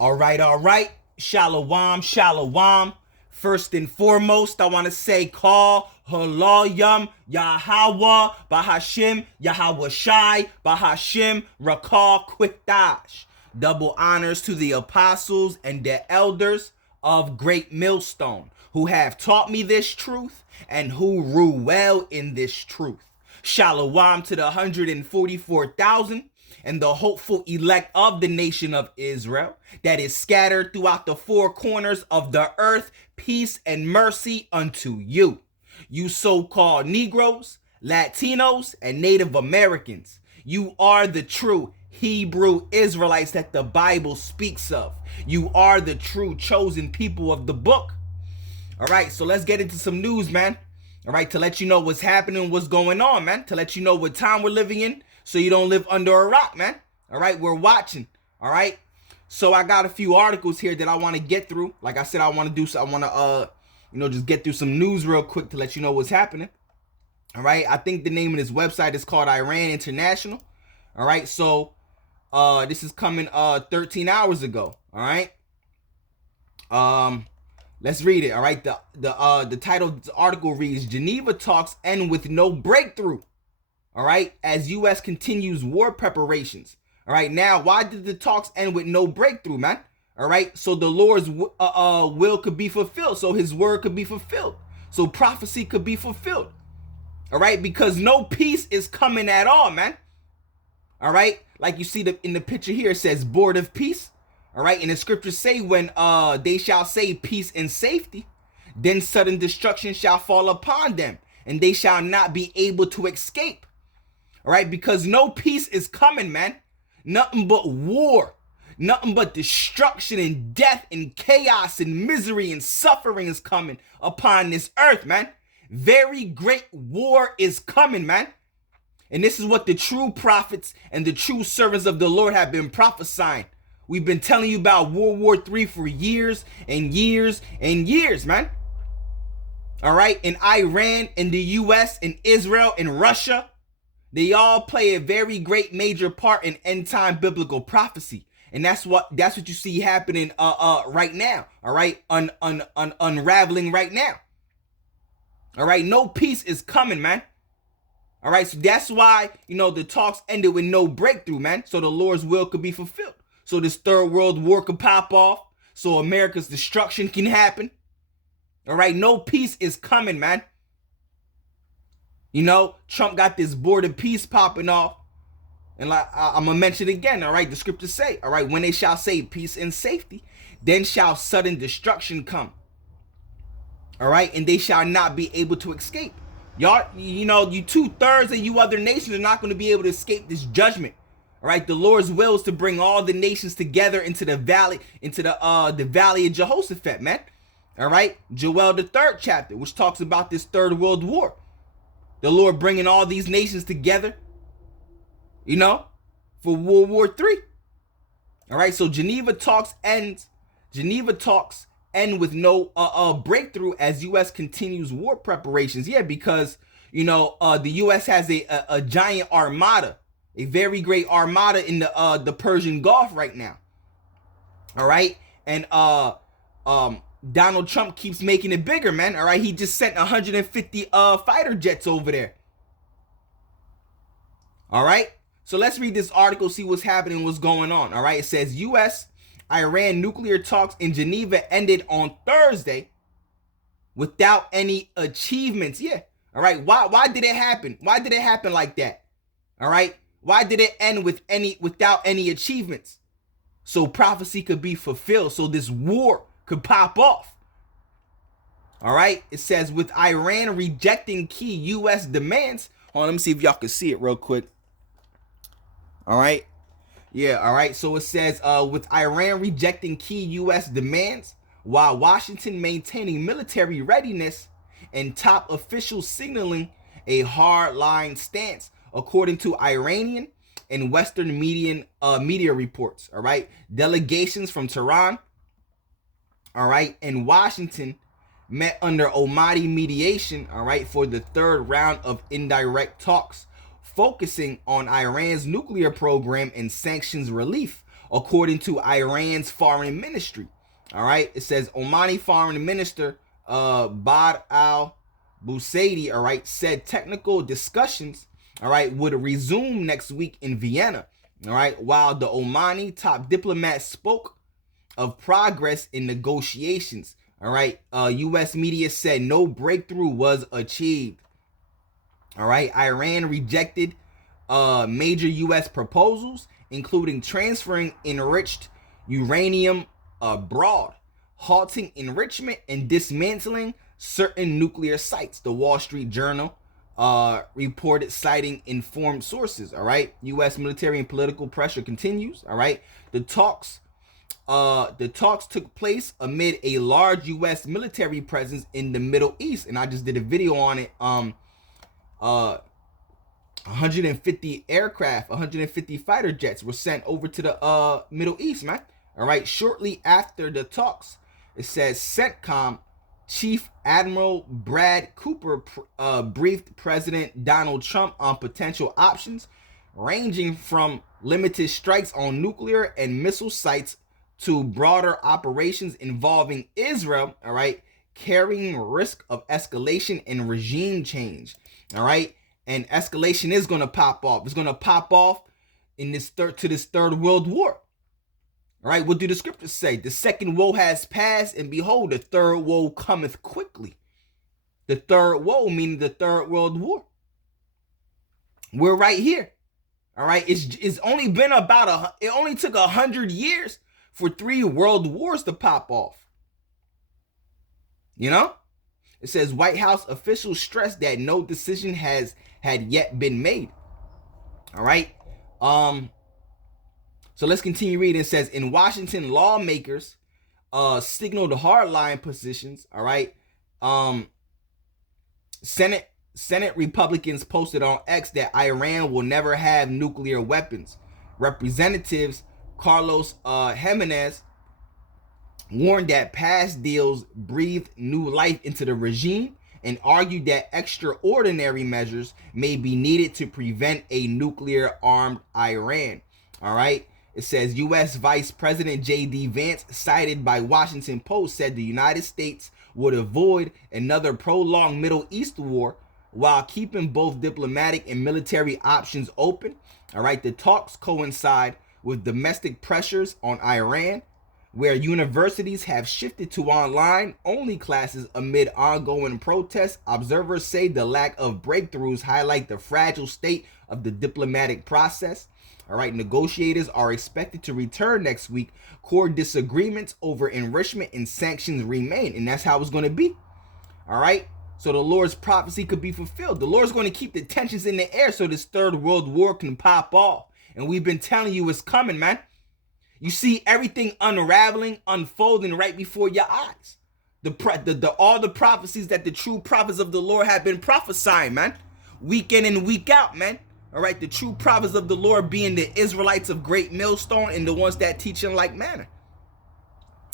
All right. Shalom, shalom. First and foremost, I want to say call Halayim Yahweh Bahashim Yahweh Shai Bahashim Rakal Quitash. Double honors to the apostles and the elders of Great Millstone who have taught me this truth and who rule well in this truth. Shalom to the 144,000 and the hopeful elect of the nation of Israel that is scattered throughout the four corners of the earth. Peace and mercy unto you. You so-called Negroes, Latinos, and Native Americans. You are the true Hebrew Israelites that the Bible speaks of. You are the true chosen people of the book. All right, so let's get into some news, man. All right, to let you know what's happening, what's going on, man. To let you know what time we're living in, so you don't live under a rock, man. All right, we're watching. All right, so I got a few articles here that I want to get through. Like I said, I want to do so. I want to, just get through some news real quick to let you know what's happening. All right, I think the name of this website is called Iran International. All right, so this is coming 13 hours ago. All right. Let's read it. All right. The title of the article reads: Geneva talks end with no breakthrough. All right, as U.S. continues war preparations. All right, now why did the talks end with no breakthrough, man? All right, so the Lord's will could be fulfilled, so His word could be fulfilled, so prophecy could be fulfilled. All right, because no peace is coming at all, man. All right, like you see in the picture here, it says board of peace. All right, and the scriptures say when they shall say peace and safety, then sudden destruction shall fall upon them, and they shall not be able to escape. All right, because no peace is coming, man. Nothing but war, nothing but destruction and death and chaos and misery and suffering is coming upon this earth, man. Very great war is coming, man. And this is what the true prophets and the true servants of the Lord have been prophesying. We've been telling you about World War III for years and years and years, man. All right, and Iran and the U.S. and Israel and Russia, they all play a very great major part in end time biblical prophecy. And that's what you see happening right now. All right, unraveling right now. All right, no peace is coming, man. All right, so that's why, the talks ended with no breakthrough, man. So the Lord's will could be fulfilled. So this third world war could pop off. So America's destruction can happen. All right, no peace is coming, man. Trump got this board of peace popping off. And like I'm going to mention it again, all right? The scriptures say, all right, when they shall say peace and safety, then shall sudden destruction come. All right, and they shall not be able to escape. Y'all, you 2/3 of you other nations are not going to be able to escape this judgment. All right, the Lord's will is to bring all the nations together into the valley, the valley of Jehoshaphat, man. All right, Joel the 3rd chapter, which talks about this third world war. The Lord bringing all these nations together, for World War III. All right, so Geneva talks end with no breakthrough as U.S. continues war preparations. Yeah, because the U.S. has a giant armada, a very great armada in the Persian Gulf right now. All right, and Donald Trump keeps making it bigger, man. All right, he just sent 150 fighter jets over there. All right, so let's read this article, see what's happening, what's going on. All right, it says U.S.-Iran nuclear talks in Geneva ended on Thursday without any achievements. Yeah, all right. Why did it happen? Why did it happen like that? All right, why did it end without any achievements? So prophecy could be fulfilled. So this war could pop off. All right, it says with Iran rejecting key U.S. demands. Hold on, let me see if y'all can see it real quick. All right, yeah, all right. So it says with Iran rejecting key U.S. demands while Washington maintaining military readiness and top officials signaling a hard-line stance, according to Iranian and Western media reports. All right, delegations from Tehran, all right, and Washington met under Omadi mediation, all right, for the third round of indirect talks, focusing on Iran's nuclear program and sanctions relief according to Iran's foreign ministry. All right, it says Omani foreign minister Bad al Busaidi, all right, said technical discussions, all right, would resume next week in Vienna. All right, while the Omani top diplomat spoke of progress in negotiations. All right, U.S. media said no breakthrough was achieved. All right, Iran rejected major U.S. proposals, including transferring enriched uranium abroad, halting enrichment, and dismantling certain nuclear sites. The Wall Street Journal reported, citing informed sources. All right, U.S. military and political pressure continues. All right, the talks took place amid a large U.S. military presence in the Middle East, and I just did a video on it. 150 aircraft, 150 fighter jets were sent over to the Middle East, man. All right, shortly after the talks, it says CENTCOM Chief Admiral Brad Cooper briefed President Donald Trump on potential options, ranging from limited strikes on nuclear and missile sites to broader operations involving Israel, all right, carrying risk of escalation and regime change, all right? And escalation is going to pop off. It's going to pop off in this third world war. All right, what do the scriptures say? The second woe has passed, and behold, the third woe cometh quickly. The third woe, meaning the third world war. We're right here. All right, it's only been it only took 100 years for 3 world wars to pop off. You know? It says White House officials stressed that no decision had yet been made. All right. So let's continue reading. It says in Washington, lawmakers signaled hardline positions. All right. Senate Republicans posted on X that Iran will never have nuclear weapons. Representatives Carlos Jimenez warned that past deals breathed new life into the regime and argued that extraordinary measures may be needed to prevent a nuclear-armed Iran. All right. It says U.S. Vice President J.D. Vance, cited by Washington Post, said the United States would avoid another prolonged Middle East war while keeping both diplomatic and military options open. All right. The talks coincide with domestic pressures on Iran, where universities have shifted to online-only classes amid ongoing protests. Observers say the lack of breakthroughs highlight the fragile state of the diplomatic process. All right, negotiators are expected to return next week. Core disagreements over enrichment and sanctions remain, and that's how it's going to be. All right, so the Lord's prophecy could be fulfilled. The Lord's going to keep the tensions in the air so this third world war can pop off. And we've been telling you it's coming, man. You see everything unraveling, unfolding right before your eyes. All the prophecies that the true prophets of the Lord have been prophesying, man. Week in and week out, man. All right, the true prophets of the Lord being the Israelites of Great Millstone and the ones that teach in like manner.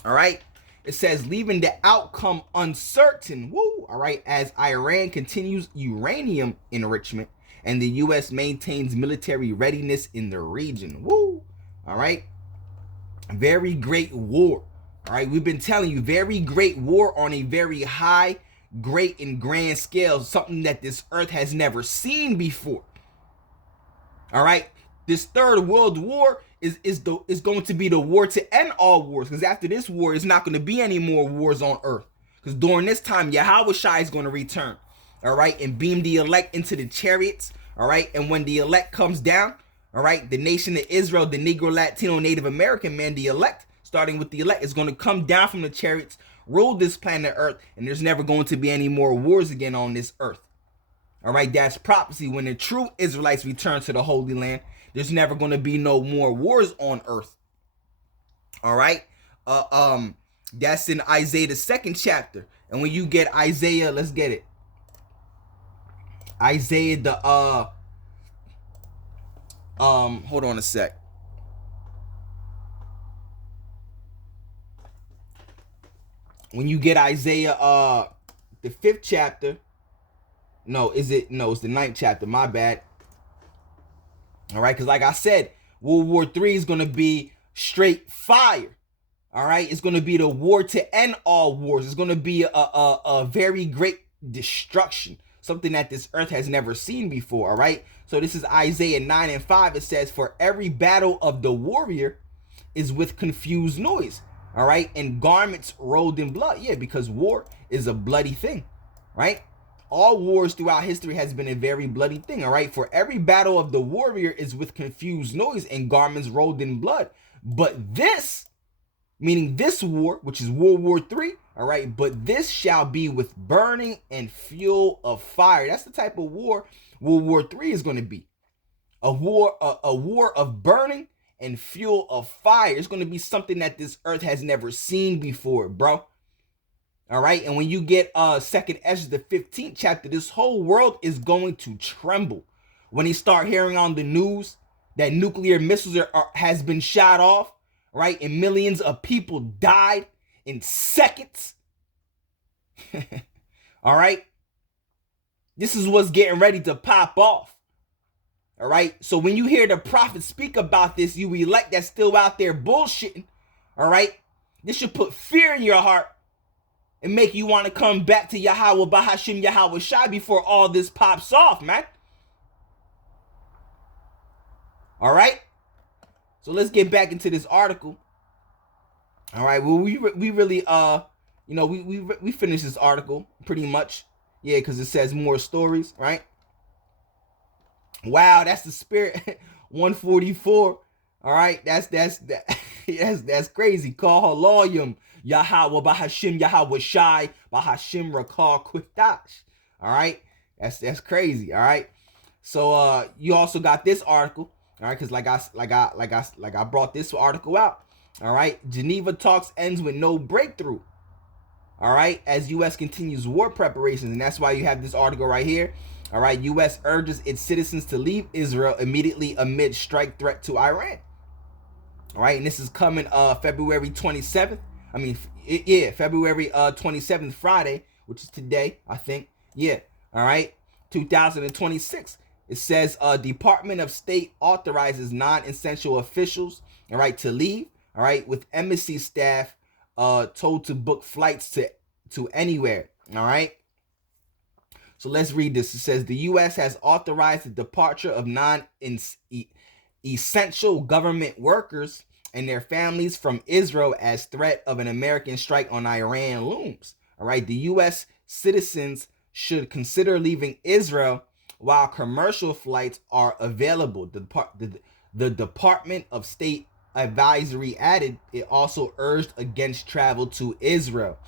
All right, it says leaving the outcome uncertain. Woo! All right, as Iran continues uranium enrichment and the U.S. maintains military readiness in the region. Woo! All right. Very great war. All right, we've been telling you, very great war on a very high, great and grand scale, something that this earth has never seen before. All right, this third world war is going to be the war to end all wars, because after this war, it's not going to be any more wars on earth, because during this time, Yahweh Shai is going to return, all right, and beam the elect into the chariots, all right, and when the elect comes down, all right, the nation of Israel, the Negro, Latino, Native American man, the elect, starting with the elect, is going to come down from the chariots, rule this planet Earth, and there's never going to be any more wars again on this earth. All right, that's prophecy. When the true Israelites return to the Holy Land, there's never going to be no more wars on earth. All right, that's in Isaiah the 2nd chapter, and when you get Isaiah, let's get it. Isaiah the hold on a sec. When you get Isaiah the 5th chapter, it's the 9th chapter, my bad. All right, because like I said, World War III is going to be straight fire. All right, it's going to be the war to end all wars. It's going to be a very great destruction, something that this earth has never seen before. All right, so this is Isaiah 9:5. It says, "For every battle of the warrior is with confused noise." All right, and garments rolled in blood. Yeah, because war is a bloody thing, right? All wars throughout history has been a very bloody thing. All right, for every battle of the warrior is with confused noise and garments rolled in blood. But this, meaning this war, which is World War III, all right, but this shall be with burning and fuel of fire. That's the type of war World War III is going to be. A war of burning and fuel of fire. It's going to be something that this earth has never seen before, bro. All right, and when you get Second Ezra, the 15th chapter, this whole world is going to tremble when they start hearing on the news that nuclear missiles has been shot off, right? And millions of people died in seconds. All right, this is what's getting ready to pop off. All right, so when you hear the prophet speak about this, you elect that's still out there bullshitting. All right, this should put fear in your heart and make you want to come back to Yahweh Bahashim Yahweh Shai before all this pops off, man. All right, so let's get back into this article. All right, well, we really we finished this article pretty much, yeah, because it says more stories, right? Wow, that's the spirit. 144. All right, that's crazy. Call Haloyim Yahweh Bahashim Yahweh Shai Bahashim Rakal Quitash. All right, that's crazy. All right, so you also got this article. All right, because like I brought this article out. All right, Geneva talks ends with no breakthrough. All right, as U.S. continues war preparations, and that's why you have this article right here. All right, U.S. urges its citizens to leave Israel immediately amid strike threat to Iran. All right, and this is coming February 27th. I mean, February 27th, Friday, which is today, I think. Yeah, all right, 2026. It says Department of State authorizes non-essential officials, all right, to leave. All right, with embassy staff told to book flights to anywhere. All right. So let's read this. It says the U.S. has authorized the departure of non-essential government workers and their families from Israel as threat of an American strike on Iran looms. All right, the U.S. citizens should consider leaving Israel while commercial flights are available. The Department of State advisory added it also urged against travel to Israel.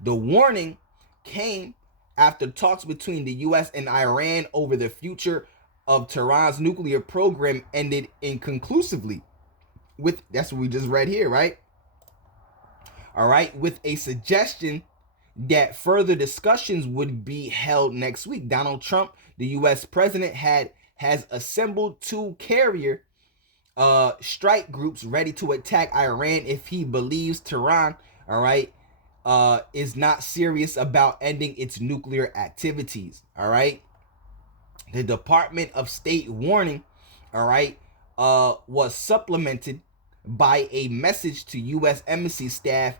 The warning came after talks between the U.S. and Iran over the future of Tehran's nuclear program ended inconclusively. That's what we just read here, right? All right, with a suggestion that further discussions would be held next week. Donald Trump, the U.S. president, has assembled two carrier strike groups ready to attack Iran if he believes Tehran, all right, is not serious about ending its nuclear activities. All right, the Department of State warning, all right, was supplemented by a message to U.S. embassy staff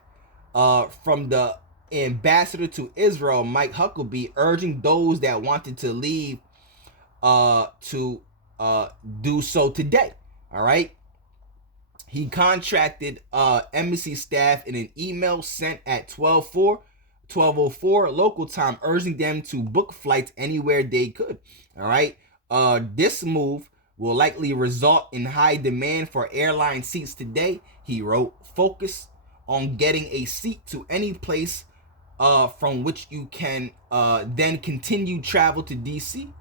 from the ambassador to Israel, Mike Huckabee, urging those that wanted to leave to do so today. All right. He contracted embassy staff in an email sent at 12:04 local time, urging them to book flights anywhere they could. All right. This move will likely result in high demand for airline seats today, he wrote. Focus on getting a seat to any place from which you can then continue travel to DC.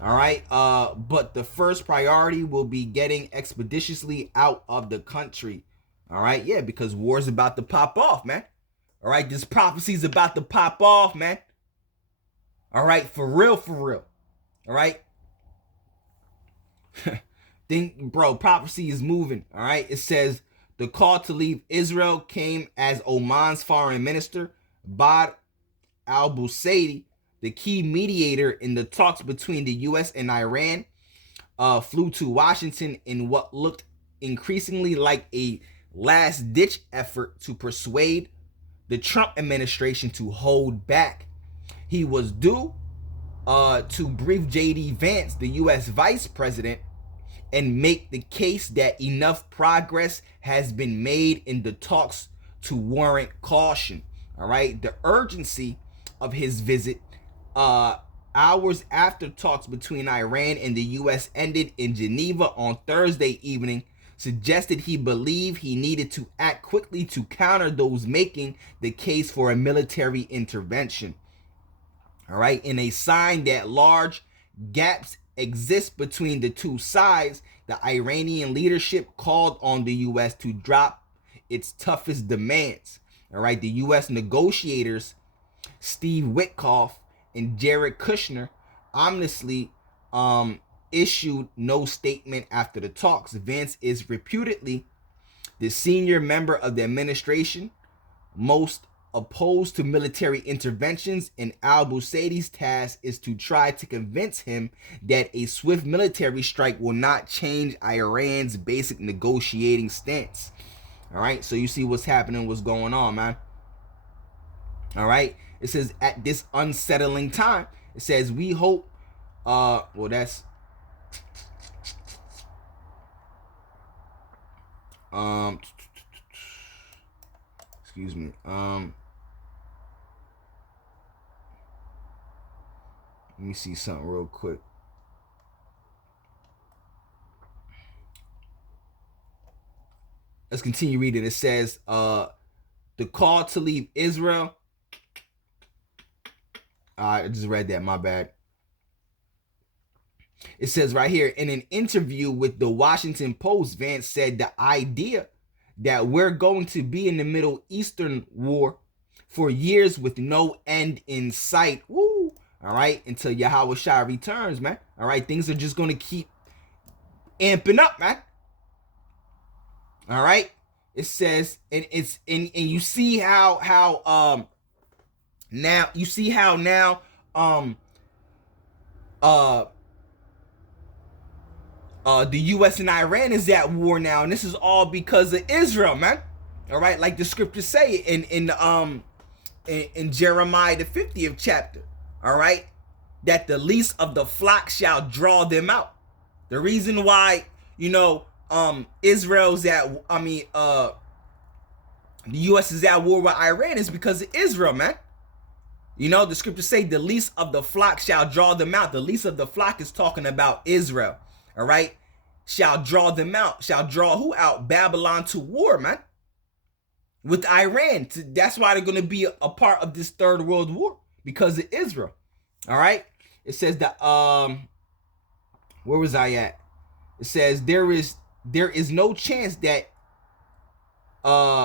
All right, but the first priority will be getting expeditiously out of the country. All right, yeah, because war's about to pop off, man. All right, this prophecy's about to pop off, man. All right, for real, for real. All right. Bro, prophecy is moving. All right, it says the call to leave Israel came as Oman's foreign minister, Bad al-Busaidi, the key mediator in the talks between the U.S. and Iran, flew to Washington in what looked increasingly like a last-ditch effort to persuade the Trump administration to hold back. He was due to brief J.D. Vance, the U.S. vice president, and make the case that enough progress has been made in the talks to warrant caution. All right, the urgency of his visit, hours after talks between Iran and the U.S. ended in Geneva on Thursday evening, suggested he believed he needed to act quickly to counter those making the case for a military intervention. All right, in a sign that large gaps exist between the two sides, the Iranian leadership called on the U.S. to drop its toughest demands. All right, the U.S. negotiators, Steve Witkoff and Jared Kushner, ominously issued no statement after the talks. Vance is reputedly the senior member of the administration most opposed to military interventions, and al-Busadi's task is to try to convince him that a swift military strike will not change Iran's basic negotiating stance. All right, so you see what's happening, what's going on, man. All right, it says at this unsettling time, it says we hope, well, that's, excuse me, let me see something real quick. Let's continue reading. It says, the call to leave Israel. I just read that, my bad. It says right here, in an interview with the Washington Post, Vance said the idea that we're going to be in the Middle Eastern war for years with no end in sight. Woo! All right, until Yahweh Shai returns, man. All right, things are just going to keep amping up, man. All right, it says, and it's and you see how now you see how now the U.S. and Iran is at war now, and this is all because of Israel, man. All right, like the scriptures say in Jeremiah the 50th chapter. All right, that the least of the flock shall draw them out. The reason why, you know, Israel's at, the U.S. is at war with Iran is because of Israel, man. You know, the scriptures say the least of the flock shall draw them out. The least of the flock is talking about Israel. All right, shall draw them out. Shall draw who out? Babylon to war, man. With Iran. That's why they're going to be a part of this third world war, because of Israel. All right. It says that, where was I at? It says there is no chance that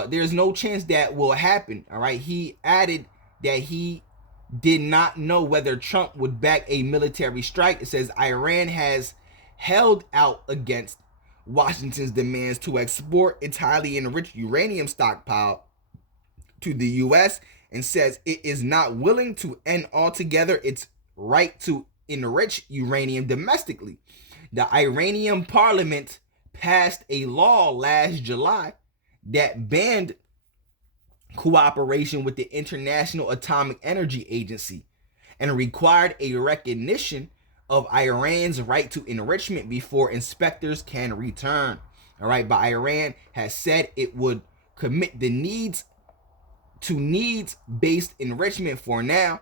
there's no chance that will happen. All right. He added that he did not know whether Trump would back a military strike. It says Iran has held out against Washington's demands to export its highly enriched uranium stockpile to the U.S. and says it is not willing to end altogether its right to enrich uranium domestically. The Iranian parliament passed a law last July that banned cooperation with the International Atomic Energy Agency and required a recognition of Iran's right to enrichment before inspectors can return. All right, but Iran has said it would commit the needs-based enrichment for now,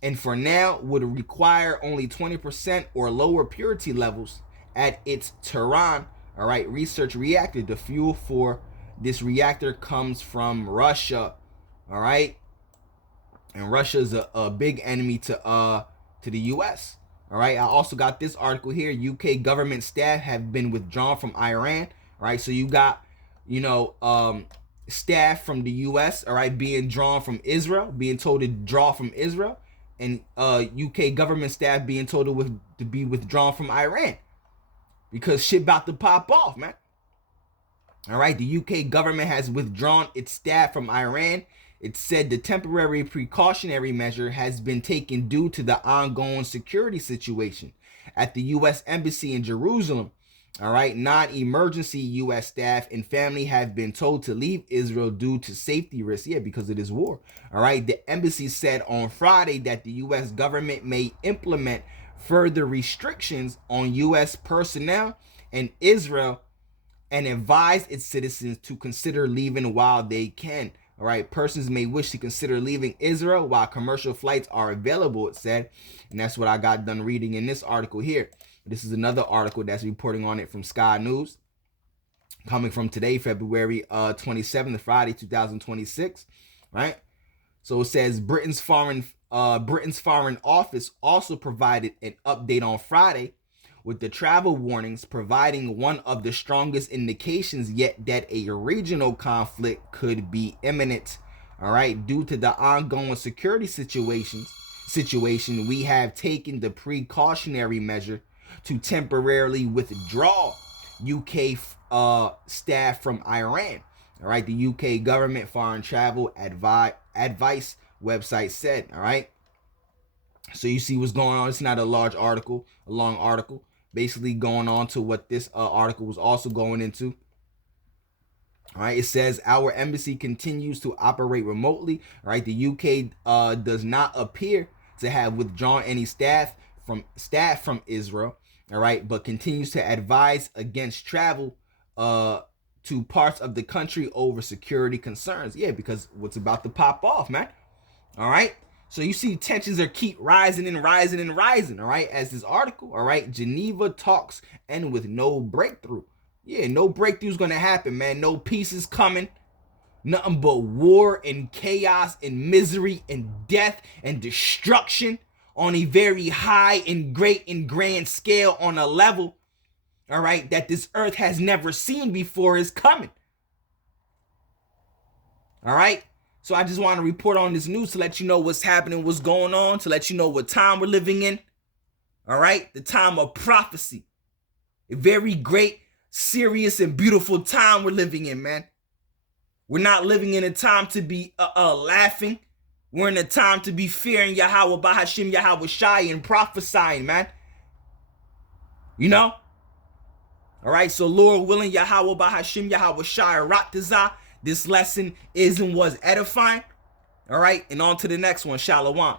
and for now would require only 20% or lower purity levels at its Tehran, all right, research reactor. The fuel for this reactor comes from Russia, all right, and Russia is a big enemy to the U.S. All right, I also got this article here. UK government staff have been withdrawn from Iran. All right, so you got, you know, staff from the U.S., all right, being drawn from Israel, being told to draw from Israel, and UK government staff being told to be withdrawn from Iran because shit about to pop off, man. All right, the UK government has withdrawn its staff from Iran. It said the temporary precautionary measure has been taken due to the ongoing security situation at the U.S. Embassy in Jerusalem All right, non-emergency U.S. staff and family have been told to leave Israel due to safety risks. Yeah, because it is war. All right, the embassy said on Friday that the U.S. government may implement further restrictions on U.S. personnel in Israel and advised its citizens to consider leaving while they can. All right, persons may wish to consider leaving Israel while commercial flights are available, it said. And that's what I got done reading in this article here. This is another article that's reporting on it from Sky News, coming from today, February 27th, Friday, 2026. Right? So it says Britain's foreign office also provided an update on Friday with the travel warnings, providing one of the strongest indications yet that a regional conflict could be imminent. All right, due to the ongoing security situation, we have taken the precautionary measure to temporarily withdraw UK staff from Iran. All right, the UK government foreign travel advice website said. All right, so you see what's going on. It's not a large article, a long article, basically going on to what this article was also going into. All right, it says our embassy continues to operate remotely. All right, the UK does not appear to have withdrawn any staff from Israel. All right, but continues to advise against travel to parts of the country over security concerns. Yeah, because what's about to pop off, man. All right. So you see tensions are keep rising and rising and rising, all right, as this article, all right, Geneva talks end with no breakthrough. Yeah, no breakthrough's going to happen, man. No peace is coming. Nothing but war and chaos and misery and death and destruction on a very high and great and grand scale, on a level, all right, that this earth has never seen before is coming. All right. So I just want to report on this news to let you know what's happening, what's going on, to let you know what time we're living in. All right? The time of prophecy. A very great, serious, and beautiful time we're living in, man. We're not living in a time to be laughing. We're in a time to be fearing Yahweh, Bahashim, Yahweh Shai, and prophesying, man. You know? All right? So Lord willing, Yahweh, Bahashim, Yahweh Shai, Raktazah. This lesson is and was edifying. All right, and on to the next one. Shalom.